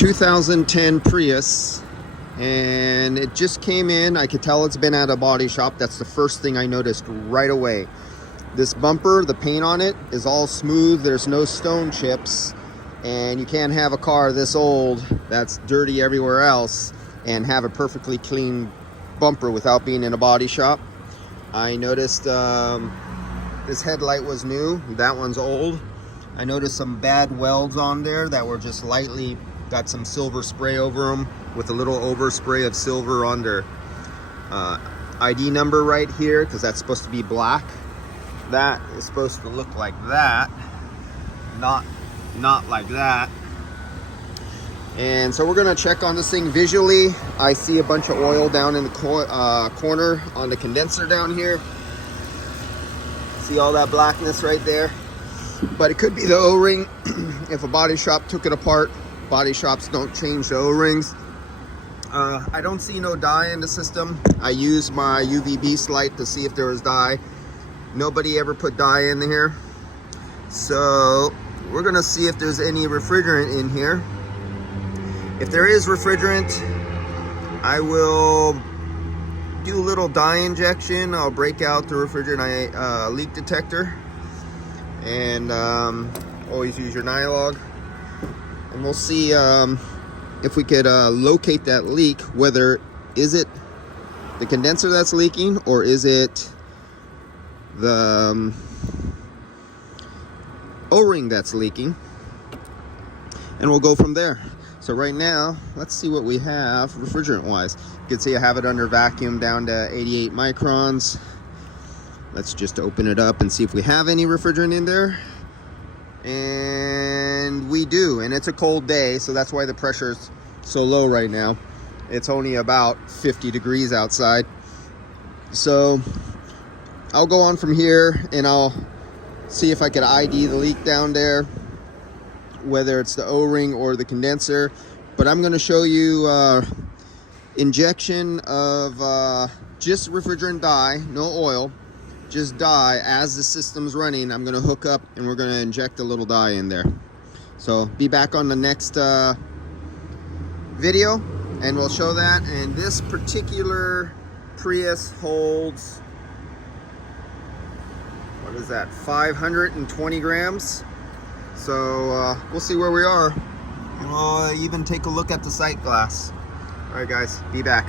2010 Prius, and it just came in. I could tell it's been at a body shop. That's the first thing I noticed right away. This bumper, the paint on it is all smooth. There's no stone chips, and you can't have a car this old that's dirty everywhere else and have a perfectly clean bumper without being in a body shop. I noticed this headlight was new. That one's old. I noticed some bad welds on there that were just lightly got some silver spray over them with a little overspray of silver on their ID number right here, because that's supposed to be black. That is supposed to look like that, not like that. And so we're gonna check on this thing visually. I see a bunch of oil down in the corner on the condenser down here. See all that blackness right there? But it could be the O-ring. If a body shop took it apart, body shops don't change the O-rings. I don't see no dye in the system. I used my UV beast light to see if there was dye. Nobody ever put dye in here. So we're gonna see if there's any refrigerant in here. If there is refrigerant, I will do a little dye injection. I'll break out the refrigerant leak detector, and always use your Nylog, and we'll see if we could locate that leak. Whether is it the condenser that's leaking, or is it the O-ring that's leaking, and we'll go from there. So right now, let's see what we have refrigerant wise. You can see I have it under vacuum down to 88 microns. Let's just open it up and see if we have any refrigerant in there. And we do, and it's a cold day, so that's why the pressure is so low right now. It's only about 50 degrees outside. So I'll go on from here and I'll see if I could ID the leak down there, whether it's the O-ring or the condenser. But I'm going to show you injection of just refrigerant dye, no oil, just dye. As the system's running, I'm going to hook up and we're going to inject a little dye in there. So be back on the next video and we'll show that. And this particular Prius holds, what is that, 520 grams. So we'll see where we are, and we'll even take a look at the sight glass. All right guys, be back.